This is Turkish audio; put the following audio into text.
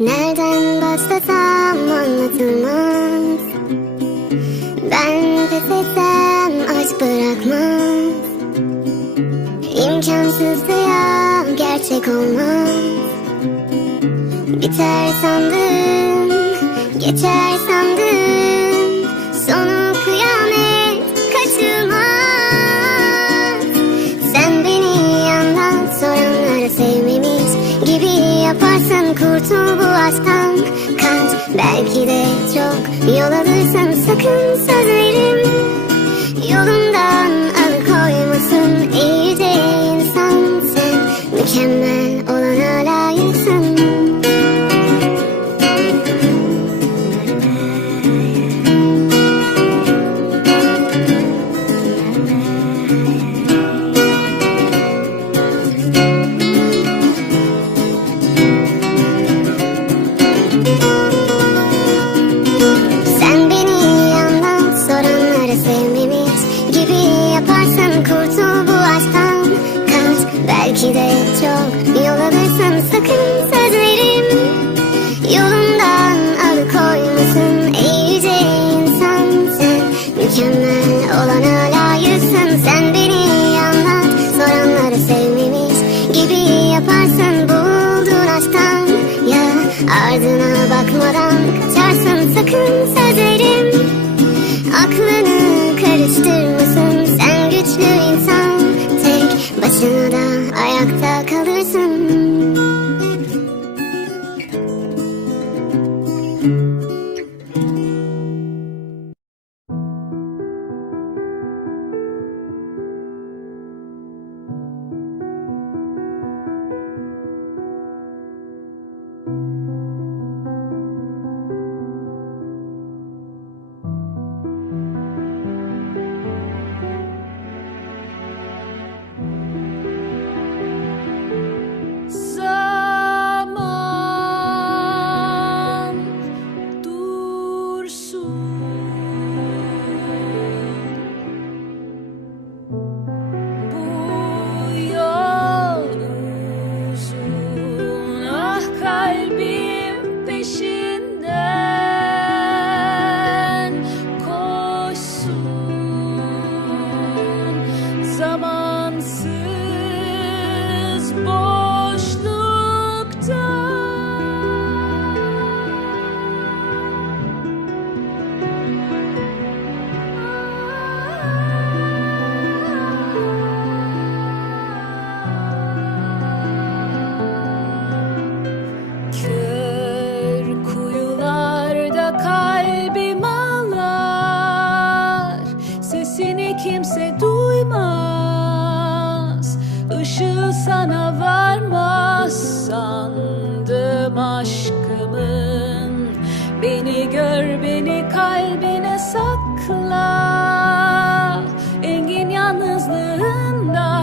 Nereden başlasam anlatılmaz. Ben pes etsem aşk bırakmaz. İmkansızdı ya gerçek olmaz. Biter sandım, geçer sandım kurtul bu aşktan Kaç belki de çok yol alırsan sakın söz veririm Yolundan alıkoymasın iyice insan. Sen Mükemmel olana yaparsan kurtul bu aşktan Kaç. Belki de çok yol alırsın sakın söz veririm Yolundan alıkoymasın iyice insan. Sen Mükemmel olana layıksın. Sen beni yandan soranları sevmemiş gibi yaparsın. Bulduğun aşktan Ya ardına bakmadan kaçarsın. Sakın söz veririm Aklını karıştırmasın kimse duymaz. Işığı sana varmaz. Sandım aşkımın. Beni gör beni kalbine sakla. Engin yalnızlığında